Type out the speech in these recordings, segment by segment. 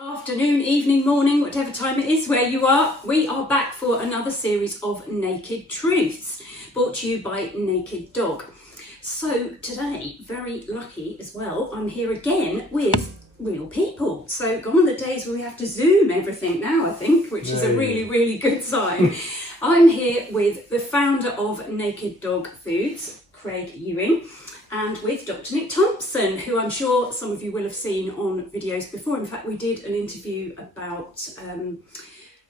Afternoon, evening, morning, whatever time it is where you are, we are back for another series of Naked Truths, brought to you by Naked Dog. So today, very lucky as well, I'm here again with real people. So gone are the days where we have to Zoom everything now, I think, which is a really, really good sign. I'm here with the founder of Naked Dog Foods, Craig Ewing, and with Dr Nick Thompson, who I'm sure some of you will have seen on videos before. In fact, we did an interview about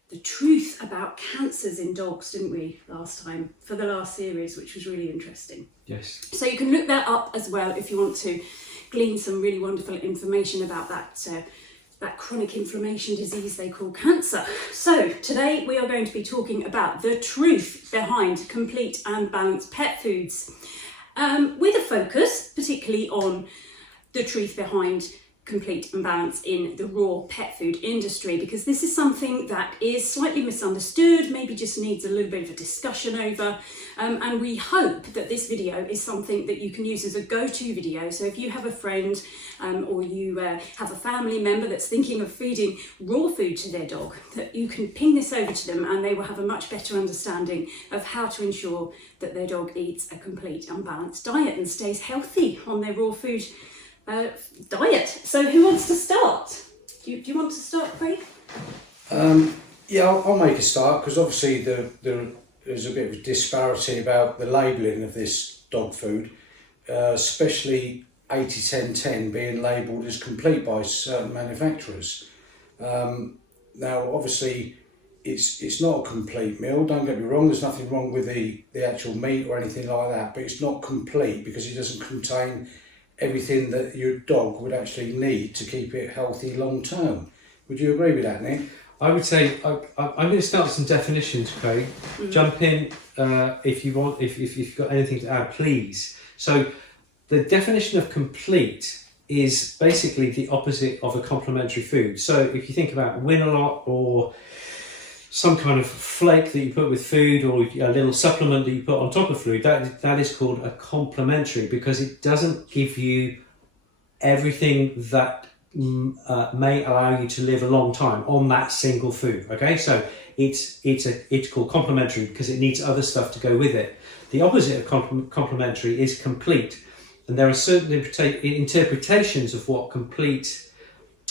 the truth about cancers in dogs, didn't we, last time, for the last series, which was really interesting. Yes. So you can look that up as well if you want to glean some really wonderful information about that chronic inflammation disease they call cancer. So today we are going to be talking about the truth behind complete and balanced pet foods. With a focus particularly on the truth behind complete and balanced in the raw pet food industry, because this is something that is slightly misunderstood, maybe just needs a little bit of a discussion over, and we hope that this video is something that you can use as a go-to video. So if you have a friend or you have a family member that's thinking of feeding raw food to their dog, that you can ping this over to them and they will have a much better understanding of how to ensure that their dog eats a complete and balanced diet and stays healthy on their raw food diet. So who wants to start? Do you want to start, Craig? Yeah, I'll make a start, because obviously there's a bit of a disparity about the labelling of this dog food, especially 80-10-10 being labelled as complete by certain manufacturers. Now obviously it's not a complete meal, don't get me wrong, there's nothing wrong with the actual meat or anything like that, but it's not complete because it doesn't contain everything that your dog would actually need to keep it healthy long term. Would you agree with that, Nick? I would say I'm going to start with some definitions, Craig. Jump in if you want, if you've got anything to add, please. So the definition of complete is basically the opposite of a complementary food. So if you think about Win-A-Lot or some kind of flake that you put with food, or a little supplement that you put on top of food, that is called a complementary, because it doesn't give you everything that may allow you to live a long time on that single food. Okay, so it's called complementary because it needs other stuff to go with it. The opposite of complementary is complete, and there are certain interpretations of what complete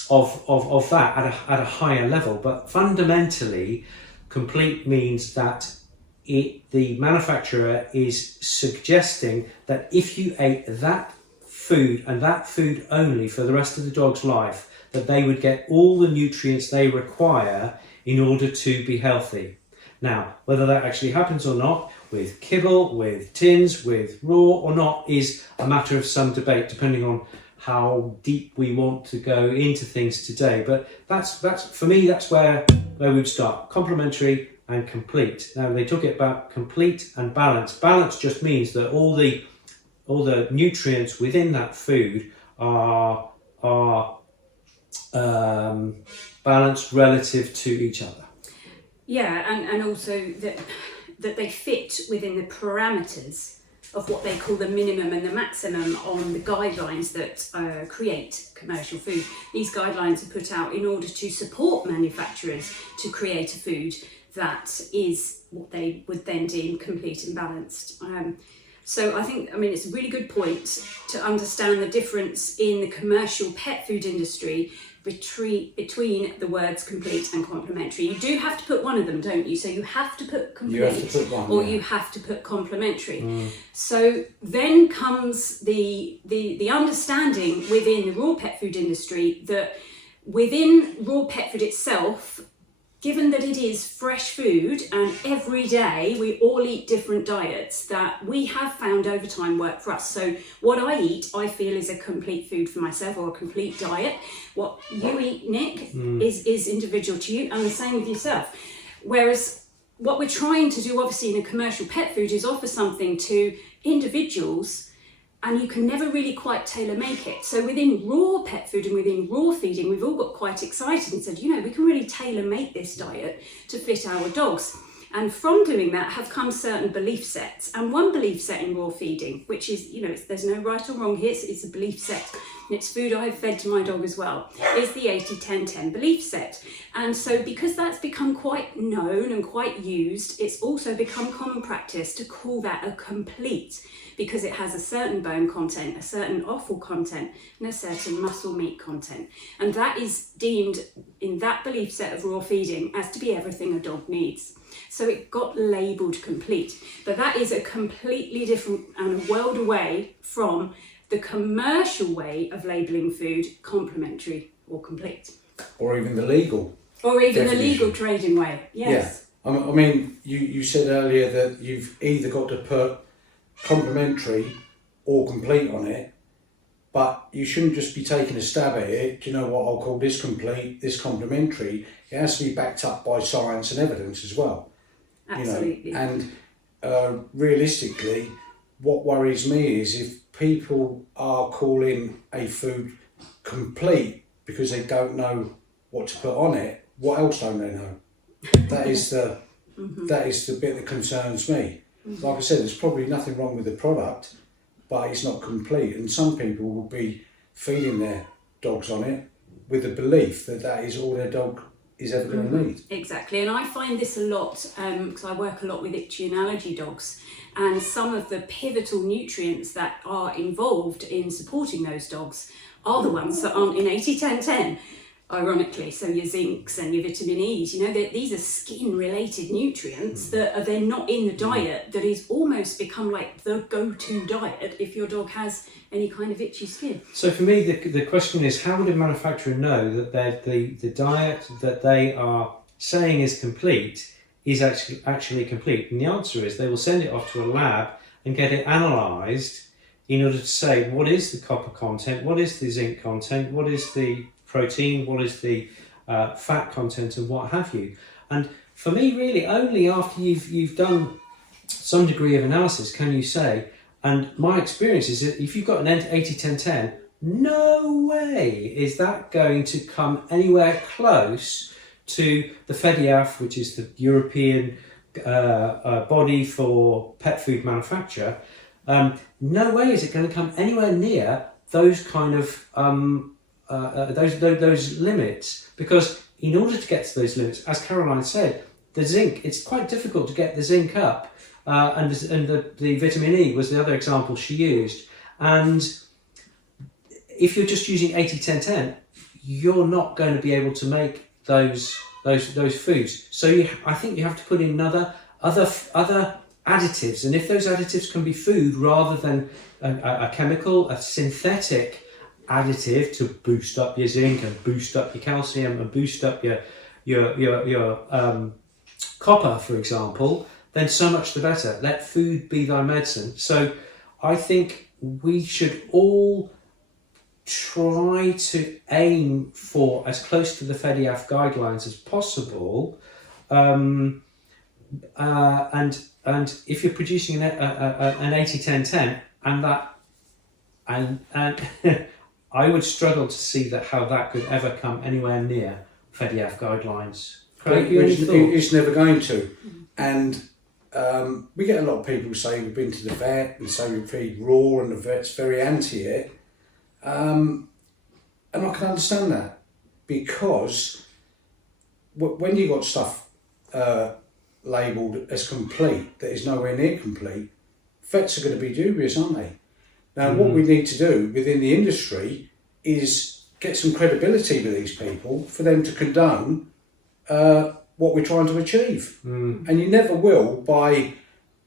of that at a higher level, but fundamentally complete means that the manufacturer is suggesting that if you ate that food and that food only for the rest of the dog's life, that they would get all the nutrients they require in order to be healthy. Now, whether that actually happens or not, with kibble, with tins, with raw or not, is a matter of some debate, depending on how deep we want to go into things today. But that's for me, that's where we'd start. Complementary and complete. Now they talk about complete and balanced. Balance just means that all the nutrients within that food are balanced relative to each other. Yeah, and also that they fit within the parameters of what they call the minimum and the maximum on the guidelines that create commercial food. These guidelines are put out in order to support manufacturers to create a food that is what they would then deem complete and balanced. So I think, it's a really good point to understand the difference in the commercial pet food industry between the words complete and complementary. You do have to put one of them, don't you? So you have to put complete, you have to put one, or you have to put complementary. So then comes the understanding within the raw pet food industry that within raw pet food itself, given that it is fresh food and every day we all eat different diets, that we have found over time work for us. So what I eat, I feel is a complete food for myself, or a complete diet. What you eat, Nick, is individual to you, and the same with yourself. Whereas what we're trying to do, obviously, in a commercial pet food is offer something to individuals, and you can never really quite tailor make it. So within raw pet food and within raw feeding, we've all got quite excited and said, we can really tailor make this diet to fit our dogs. And from doing that have come certain belief sets. And one belief set in raw feeding, which is, there's no right or wrong here, it's a belief set. And it's food I've fed to my dog as well, is the 80-10-10 belief set. And so because that's become quite known and quite used, it's also become common practice to call that a complete, because it has a certain bone content, a certain offal content, and a certain muscle meat content. And that is deemed in that belief set of raw feeding as to be everything a dog needs. So it got labelled complete. But that is a completely different and world away from the commercial way of labelling food, complementary or complete. Or even the legal. Or even the definition. legal trading way, yes. Yeah. I mean, you said earlier that you've either got to put complementary or complete on it, but you shouldn't just be taking a stab at it. Do you know what, I'll call this complete, this complementary. It has to be backed up by science and evidence as well. Absolutely. And realistically, what worries me is if people are calling a food complete because they don't know what to put on it, what else don't they know? That is the that is the bit that concerns me. Like I said, there's probably nothing wrong with the product, but it's not complete. And some people will be feeding their dogs on it with the belief that that is all their dog is ever going to need. Exactly, and I find this a lot because I work a lot with itchy and allergy dogs, and some of the pivotal nutrients that are involved in supporting those dogs are the ones that aren't in 80-10-10, ironically. So your zincs and your vitamin E's, these are skin related nutrients that are then not in the diet, that is almost become like the go-to diet if your dog has any kind of itchy skin. So for me, the question is, how would a manufacturer know that the diet that they are saying is complete is actually complete? And the answer is they will send it off to a lab and get it analysed in order to say what is the copper content, what is the zinc content, what is the protein, what is the fat content, and what have you. And for me, really, only after you've done some degree of analysis can you say, and my experience is that if you've got an 80-10-10, no way is that going to come anywhere close to the FEDIAF, which is the European body for pet food manufacture. No way is it going to come anywhere near those kind of those limits, because in order to get to those limits, as Caroline said, the zinc, it's quite difficult to get the zinc up, and the vitamin E was the other example she used. And if you're just using 80-10-10, you're not going to be able to make those foods. So I think you have to put in other additives, and if those additives can be food rather than a chemical, a synthetic additive to boost up your zinc and boost up your calcium and boost up your copper, for example, then so much the better. Let food be thy medicine. So I think we should all try to aim for as close to the FEDIAF guidelines as possible, and if you're producing an 80-10-10 and I would struggle to see how that could ever come anywhere near FEDIAF guidelines. Craig, It's never going to. And we get a lot of people say we've been to the vet and say we feed raw and the vet's very anti it. And I can understand that, because when you got stuff labelled as complete that is nowhere near complete, vets are going to be dubious, aren't they? Now, what we need to do within the industry is get some credibility with these people for them to condone what we're trying to achieve. And you never will by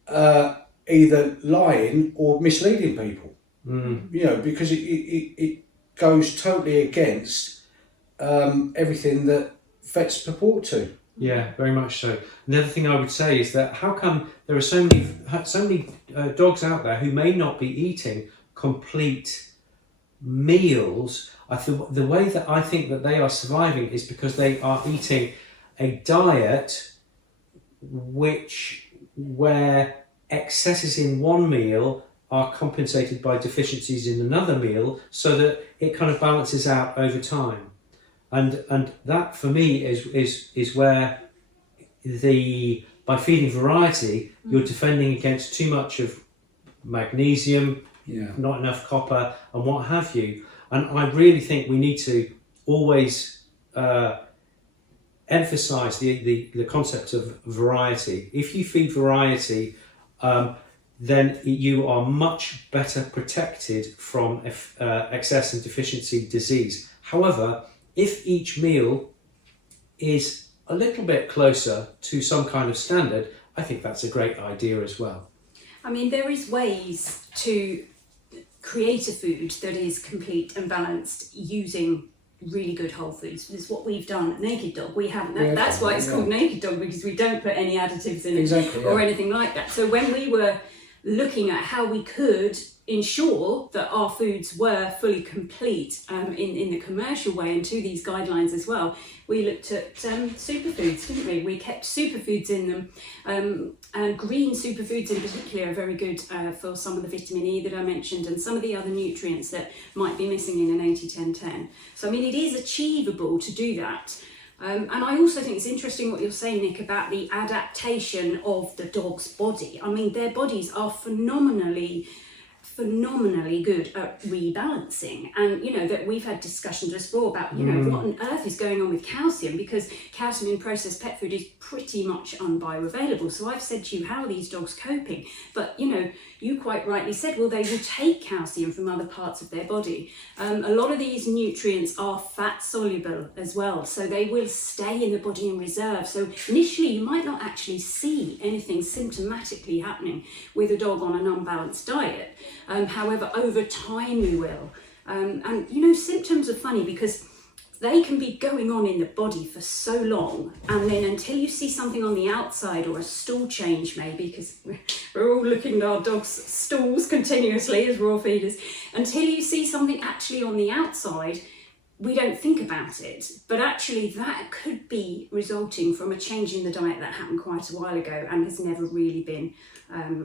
either lying or misleading people. Because it goes totally against everything that vets purport to. Yeah, very much so. Another thing I would say is that how come there are so many dogs out there who may not be eating complete meals? The way that I think that they are surviving is because they are eating a diet where excesses in one meal are compensated by deficiencies in another meal, so that it kind of balances out over time. And that for me is where the by feeding variety, you're defending against too much of magnesium, not enough copper, and what have you. And I really think we need to always emphasize the concept of variety. If you feed variety, then you are much better protected from excess and deficiency disease. However, if each meal is a little bit closer to some kind of standard, I think that's a great idea as well. I mean, there is ways to create a food that is complete and balanced using really good whole foods. That's what we've done at Naked Dog. We haven't. That's why it's called Naked Dog, because we don't put any additives in it or anything like that. So when we were looking at how we could ensure that our foods were fully complete in the commercial way, and to these guidelines as well, we looked at superfoods, didn't we? We kept superfoods in them, and green superfoods in particular are very good for some of the vitamin E that I mentioned and some of the other nutrients that might be missing in an 80-10-10. So I mean, it is achievable to do that. And I also think it's interesting what you're saying, Nick, about the adaptation of the dog's body. I mean, their bodies are phenomenally good at rebalancing, and you know that we've had discussions before about what on earth is going on with calcium, because calcium in processed pet food is pretty much unbioavailable. So I've said to you, how are these dogs coping? But you quite rightly said, well, they will take calcium from other parts of their body. A lot of these nutrients are fat soluble as well, so they will stay in the body in reserve. So initially you might not actually see anything symptomatically happening with a dog on an unbalanced diet. However, over time we will. And symptoms are funny because they can be going on in the body for so long, and then until you see something on the outside, or a stool change maybe, because we're all looking at our dogs' stools continuously as raw feeders, until you see something actually on the outside, we don't think about it. But actually that could be resulting from a change in the diet that happened quite a while ago and has never really been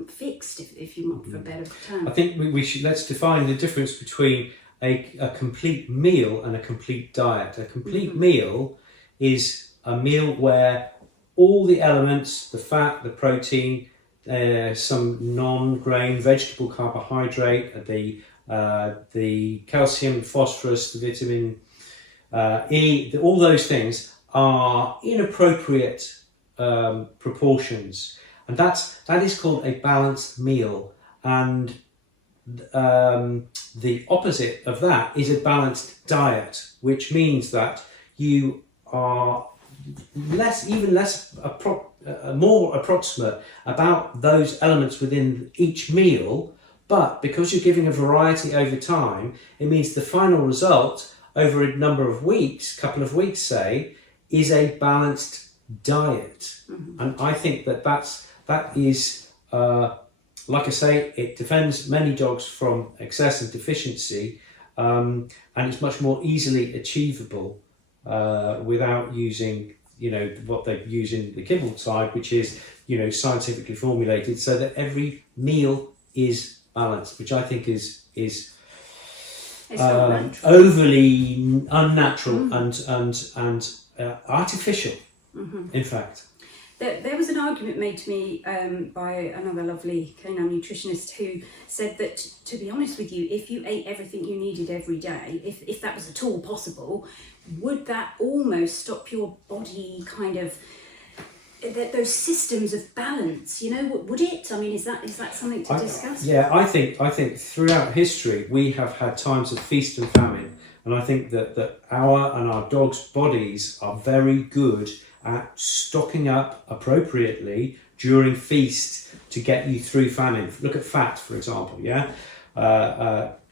fixed, if you want, for a better term. I think let's define the difference between a complete meal and a complete diet. A complete meal is a meal where all the elements, the fat, the protein, some non-grain vegetable carbohydrate, the calcium, phosphorus, the vitamin E, all those things are in appropriate proportions, and that is called a balanced meal. And the opposite of that is a balanced diet, which means that you are more approximate about those elements within each meal. But because you're giving a variety over time, it means the final result over a number of weeks, couple of weeks say, is a balanced diet. And I think that is like I say, it defends many dogs from excess and deficiency, and it's much more easily achievable without using what they use in the kibble side, which is scientifically formulated so that every meal is balanced, which I think is overly unnatural and artificial. In fact, there was an argument made to me by another lovely canine nutritionist who said that, to be honest with you, if you ate everything you needed every day, if that was at all possible, would that almost stop your body kind of those systems of balance? Would it? I mean, is that something to discuss? I think throughout history we have had times of feast and famine, and I think that our dogs' bodies are very good at stocking up appropriately during feast to get you through famine. Look at fat, for example.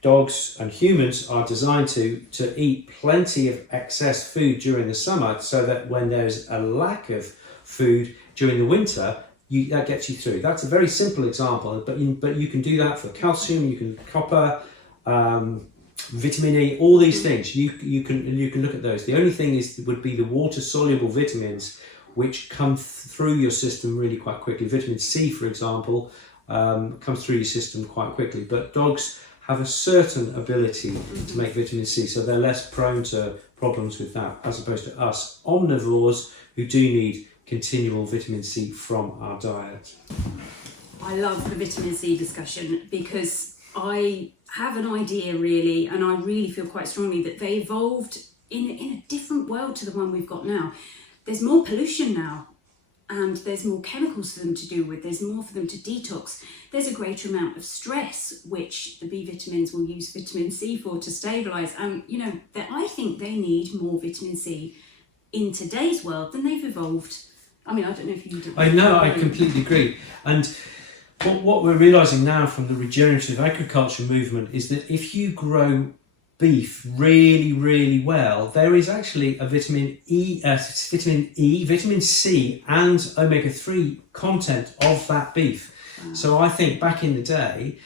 Dogs and humans are designed to eat plenty of excess food during the summer, so that when there's a lack of food during the winter, that gets you through. That's a very simple example, but you can do that for calcium, you can copper, vitamin E, all these things. You can look at those. The only thing would be the water soluble vitamins, which come through your system really quite quickly. Vitamin C, for example, comes through your system quite quickly. But dogs have a certain ability to make vitamin C, so they're less prone to problems with that, as opposed to us omnivores who do need continual vitamin C from our diet. I love the vitamin C discussion because I have an idea really, and I really feel quite strongly that they evolved in a different world to the one we've got now. There's more pollution now, and there's more chemicals for them to deal with. There's more for them to detox. There's a greater amount of stress, which the B vitamins will use vitamin C for to stabilise. And, you know, that I think they need more vitamin C in today's world than they've evolved. I mean, I don't know if you do. I know, I completely agree. And what we're realising now from the regenerative agriculture movement is that if you grow beef really, really well, there is actually a vitamin C and omega-3 content of that beef. Wow. So I think back in the day,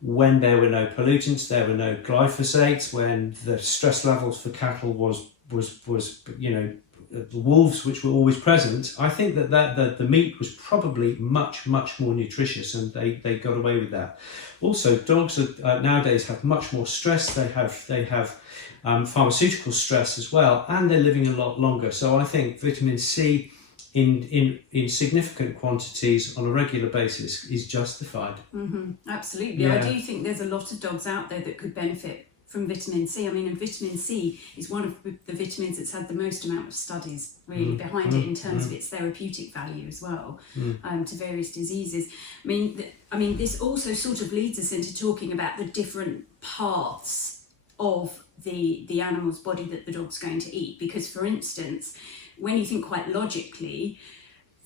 when there were no pollutants, there were no glyphosates, when the stress levels for cattle was you know, the wolves which were always present, I think that the meat was probably much more nutritious, and they got away with that. Also, dogs nowadays have much more stress. They have pharmaceutical stress as well, and they're living a lot longer. So I think vitamin C in significant quantities on a regular basis is justified. Mm-hmm. Absolutely. Yeah. I do think there's a lot of dogs out there that could benefit from vitamin C. I mean, and vitamin C is one of the vitamins that's had the most amount of studies really behind it in terms of its therapeutic value as well, to various diseases. I mean, this also sort of leads us into talking about the different parts of the animal's body that the dog's going to eat. Because, for instance, when you think quite logically,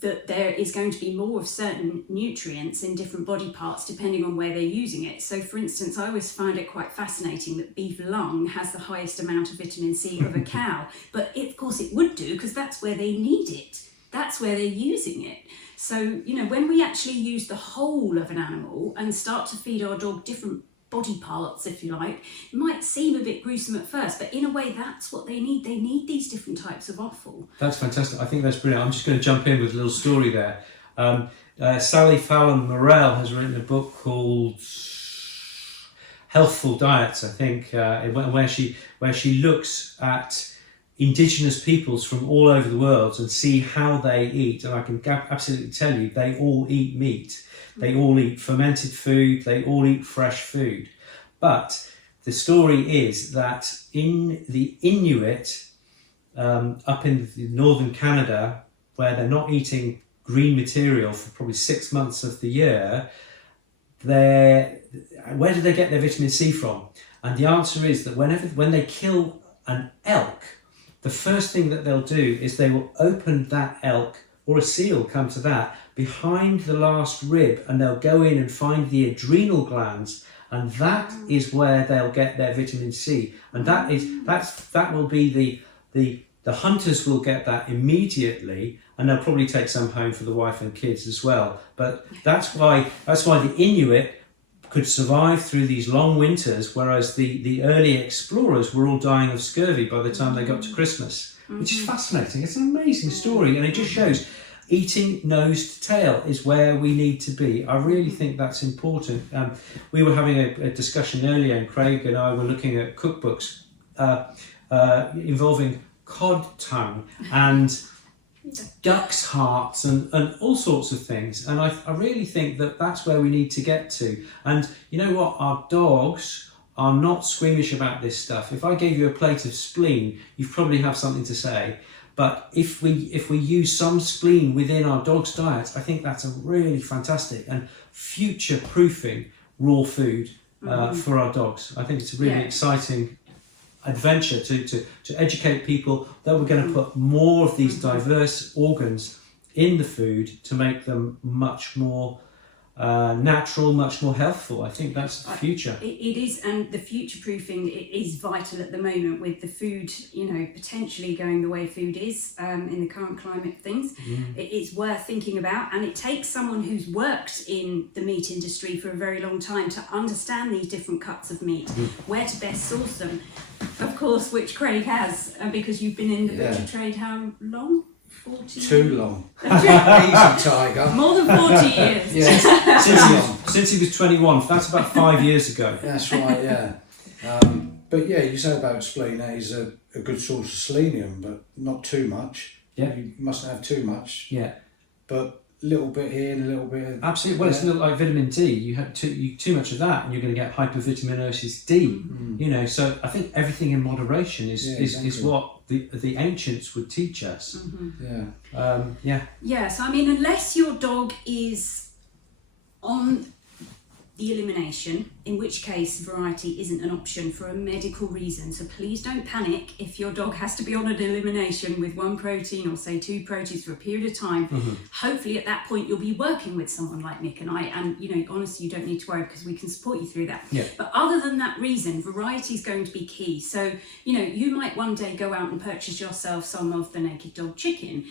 that there is going to be more of certain nutrients in different body parts depending on where they're using it. So, for instance, I always find it quite fascinating that beef lung has the highest amount of vitamin C of a cow. But of course it would do, because that's where they need it. That's where they're using it. So, you know, when we actually use the whole of an animal and start to feed our dog different body parts, if you like, it might seem a bit gruesome at first, but in a way that's what they need. They need these different types of offal. That's fantastic. I think that's brilliant. I'm just going to jump in with a little story there. Sally Fallon Morell has written a book called Healthful Diets, I think, where she looks at indigenous peoples from all over the world and see how they eat. And I can absolutely tell you, they all eat meat. They all eat fermented food, they all eat fresh food. But the story is that in the Inuit, up in northern Canada, where they're not eating green material for probably 6 months of the year, where do they get their vitamin C from? And the answer is that when they kill an elk, the first thing that they'll do is they will open that elk, or a seal, come to that, behind the last rib, and they'll go in and find the adrenal glands, and that is where they'll get their vitamin C. And that will be the hunters will get that immediately, and they'll probably take some home for the wife and kids as well. But that's why the Inuit could survive through these long winters, whereas the early explorers were all dying of scurvy by the time they got to Christmas, which is fascinating. It's an amazing story, and it just shows eating nose to tail is where we need to be. I really think that's important. We were having a discussion earlier, and Craig and I were looking at cookbooks involving cod tongue and duck's hearts and all sorts of things. And I really think that that's where we need to get to. And you know what? Our dogs are not squeamish about this stuff. If I gave you a plate of spleen, you'd probably have something to say. But if we use some spleen within our dog's diet, I think that's a really fantastic and future-proofing raw food for our dogs. I think it's a really exciting adventure to educate people that we're going to put more of these diverse organs in the food to make them much more natural, much more healthful. I think that's the future. It is, and the future proofing is vital at the moment with the food, you know, potentially going the way food is in the current climate of things. It's worth thinking about, and it takes someone who's worked in the meat industry for a very long time to understand these different cuts of meat, where to best source them, of course, which Craig has, because you've been in the butcher trade how long? 40 Too long. Easy, Tiger. More than 40 years. Yeah. Since he was 21, that's about 5 years ago. That's right, yeah. But yeah, you say about spleen, that is a good source of selenium, but not too much. Yeah. You mustn't have too much. Yeah. But a little bit here and a little bit. Absolutely. Well, it's a little like vitamin D. You have too much of that, and you're going to get hypervitaminosis D. You know, so I think everything in moderation is what the ancients would teach us. Yeah. So I mean, unless your dog is on the elimination, in which case variety isn't an option for a medical reason. So please don't panic if your dog has to be on an elimination with one protein or say 2 proteins for a period of time. Hopefully at that point you'll be working with someone like Nick and I, and you know, honestly, you don't need to worry because we can support you through that. But other than that reason, variety is going to be key. So, you know, you might one day go out and purchase yourself some of the naked dog chicken.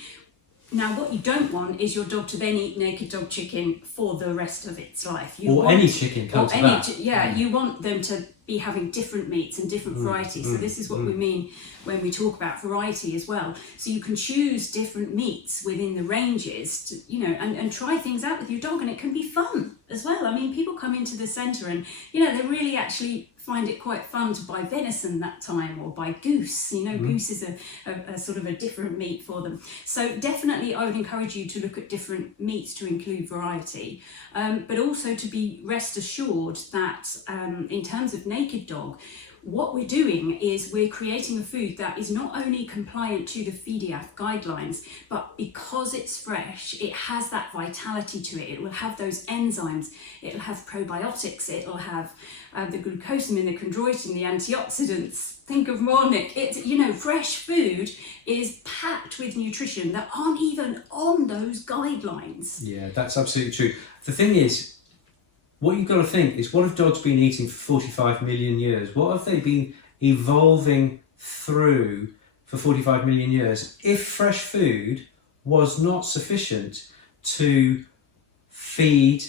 Now, what you don't want is your dog to then eat naked dog chicken for the rest of its life. Any chicken comes to that. You want them to be having different meats and different varieties. So this is what we mean when we talk about variety as well. So you can choose different meats within the ranges, to, you know, and try things out with your dog, and it can be fun as well. I mean, people come into the centre and, you know, they really actually find it quite fun to buy venison that time or buy goose. You know, goose is a sort of a different meat for them. So definitely I would encourage you to look at different meats to include variety, but also to be rest assured that in terms of naked dog, what we're doing is we're creating a food that is not only compliant to the FEDIAF guidelines, but because it's fresh, it has that vitality to it. It will have those enzymes, it'll have probiotics, it'll have the glucosamine, the chondroitin, the antioxidants. Think of Nick. It's, you know, fresh food is packed with nutrition that aren't even on those guidelines. Yeah, that's absolutely true. The thing is, what you've got to think is, what have dogs been eating for 45 million years? What have they been evolving through for 45 million years? If fresh food was not sufficient to feed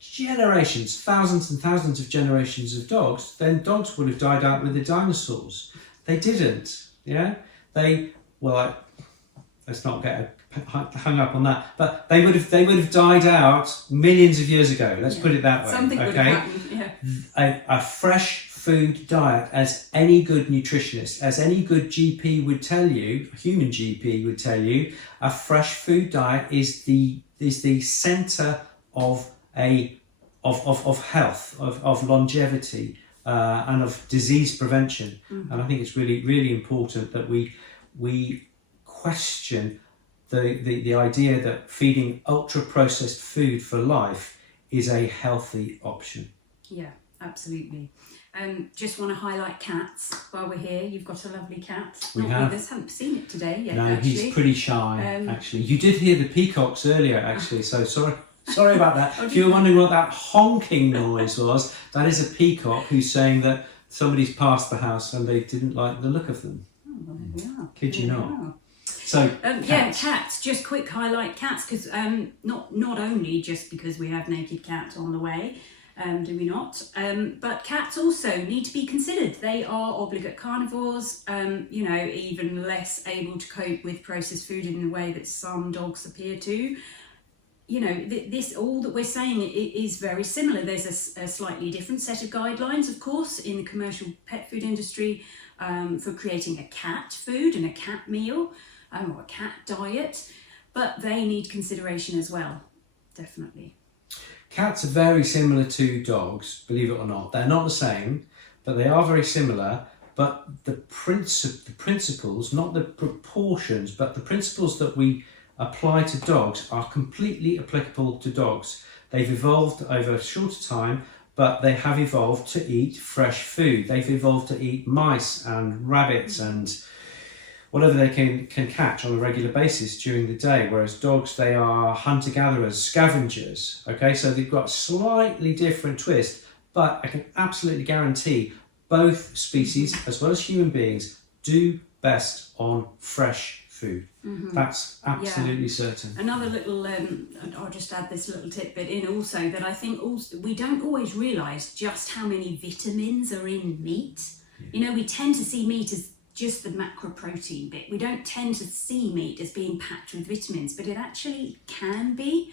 generations, thousands and thousands of generations of dogs, then dogs would have died out with the dinosaurs. They didn't, let's not get hung up on that, but they would have died out millions of years ago. Let's put it that way. Something would have happened. Yeah. A fresh food diet, as any good nutritionist, as any good GP would tell you, a human GP would tell you, a fresh food diet is the centre of health, of longevity, and of disease prevention. And I think it's really, really important that we question the idea that feeding ultra-processed food for life is a healthy option. Yeah, absolutely. Just want to highlight cats while we're here. You've got a lovely cat. We have. Haven't seen it today yet. No, actually. He's pretty shy, actually. You did hear the peacocks earlier, actually, so sorry about that. If you were wondering what that honking noise was, that is a peacock who's saying that somebody's passed the house and they didn't like the look of them. Oh, well, there we are. Kid you not. So cats. Just quick highlight cats, because not only just because we have naked cats on the way, do we not? But cats also need to be considered. They are obligate carnivores. You know, even less able to cope with processed food in the way that some dogs appear to. You know, this all that we're saying is very similar. There's a slightly different set of guidelines, of course, in the commercial pet food industry for creating a cat food and a cat meal. Or a cat diet, but they need consideration as well, definitely. Cats are very similar to dogs, believe it or not. They're not the same, but they are very similar. But the principles, not the proportions, but the principles that we apply to dogs are completely applicable to dogs. They've evolved over a shorter time, but they have evolved to eat fresh food. They've evolved to eat mice and rabbits and whatever they can catch on a regular basis during the day, whereas dogs, they are hunter-gatherers, scavengers, okay? So they've got a slightly different twist, but I can absolutely guarantee both species, as well as human beings, do best on fresh food. That's absolutely certain. Another little, I'll just add this little tidbit in also, that I think also we don't always realise just how many vitamins are in meat. You know, we tend to see meat as just the macroprotein bit. We don't tend to see meat as being packed with vitamins, but it actually can be.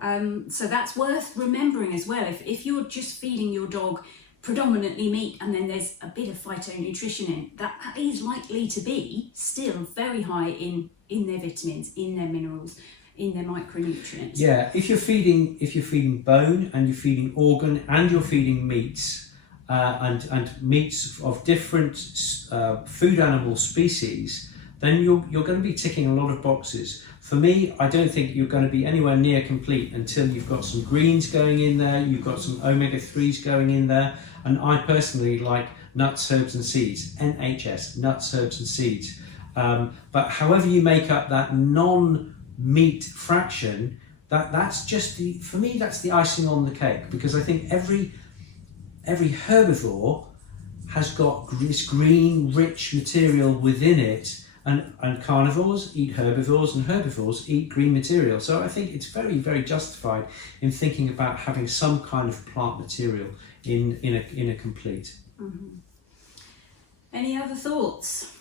So that's worth remembering as well. If you're just feeding your dog predominantly meat, and then there's a bit of phytonutrition in that is likely to be still very high in their vitamins, in their minerals, in their micronutrients. Yeah, if you're feeding bone and you're feeding organ and you're feeding meats and meats of different food animal species, then you're going to be ticking a lot of boxes. For me, I don't think you're going to be anywhere near complete until you've got some greens going in there, you've got some omega-3s going in there, and I personally like nuts, herbs and seeds, NHS, nuts, herbs and seeds. But however you make up that non-meat fraction, that's just for me, that's the icing on the cake, because I think every herbivore has got this green, rich material within it. And carnivores eat herbivores and herbivores eat green material. So I think it's very, very justified in thinking about having some kind of plant material in a complete. Mm-hmm. Any other thoughts?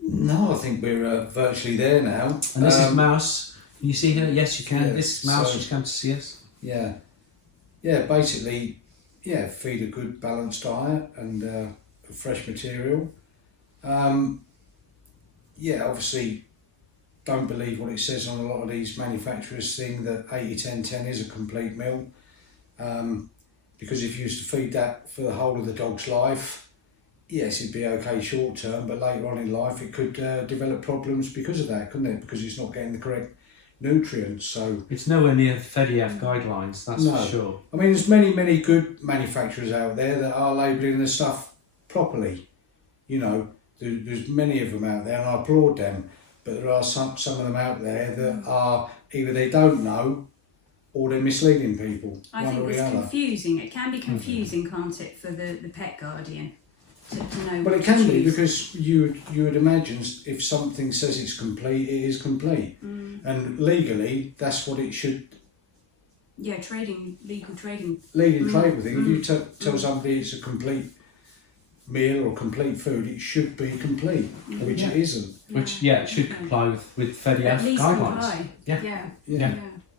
No, I think we're virtually there now. And this is Mouse. Can you see her? Yes, you can. Yeah, This is Mouse. so- She's come to see us. Yeah, basically, feed a good balanced diet and fresh material. Obviously, don't believe what it says on a lot of these manufacturers thing that 80-10-10 is a complete meal. Because if you used to feed that for the whole of the dog's life, yes, it'd be okay short term, but later on in life it could develop problems because of that, couldn't it? Because it's not getting the correct nutrients. So It's nowhere near FEDIAF guidelines, that's No. for sure. I mean, there's many good manufacturers out there that are labelling the stuff properly. You know, there's many of them out there, and I applaud them. But there are some of them out there that are either they don't know or they're misleading people. I one think or it's the other. confusing. It can be confusing, can't it, for the pet guardian to know Well, what it to can be choose. because you would imagine if something says it's complete, it is complete, and legally that's what it should. Yeah, legal trading. Legal trade with it. If you tell somebody it's a complete meal or complete food, it should be complete, which it isn't. Which, it should comply with FEDIAF At least guidelines. comply. Yeah. Yeah.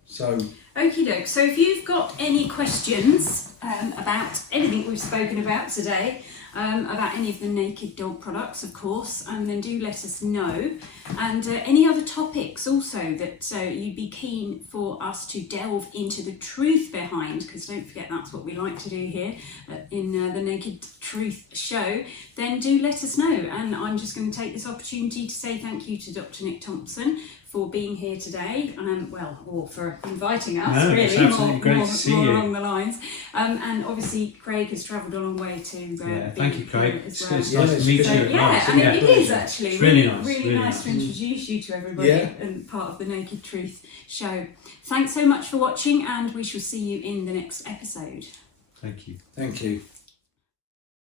So Okie doke. So if you've got any questions about anything we've spoken about today, about any of the Naked Dog products, of course, then do let us know. And any other topics also that you'd be keen for us to delve into the truth behind, because don't forget that's what we like to do here in the Naked Truth show, then do let us know. And I'm just going to take this opportunity to say thank you to Dr Nick Thompson for being here today, or for inviting us, No, really, it's absolutely great to see more you. along the lines. And obviously Craig has travelled a long way to Thank you, Craig. as It's well. nice to meet you. Yeah, and it is actually It's really nice, really really nice nice. to introduce you to everybody Yeah. and part of the Naked Truth show. Thanks so much for watching, and we shall see you in the next episode. Thank you. thank you.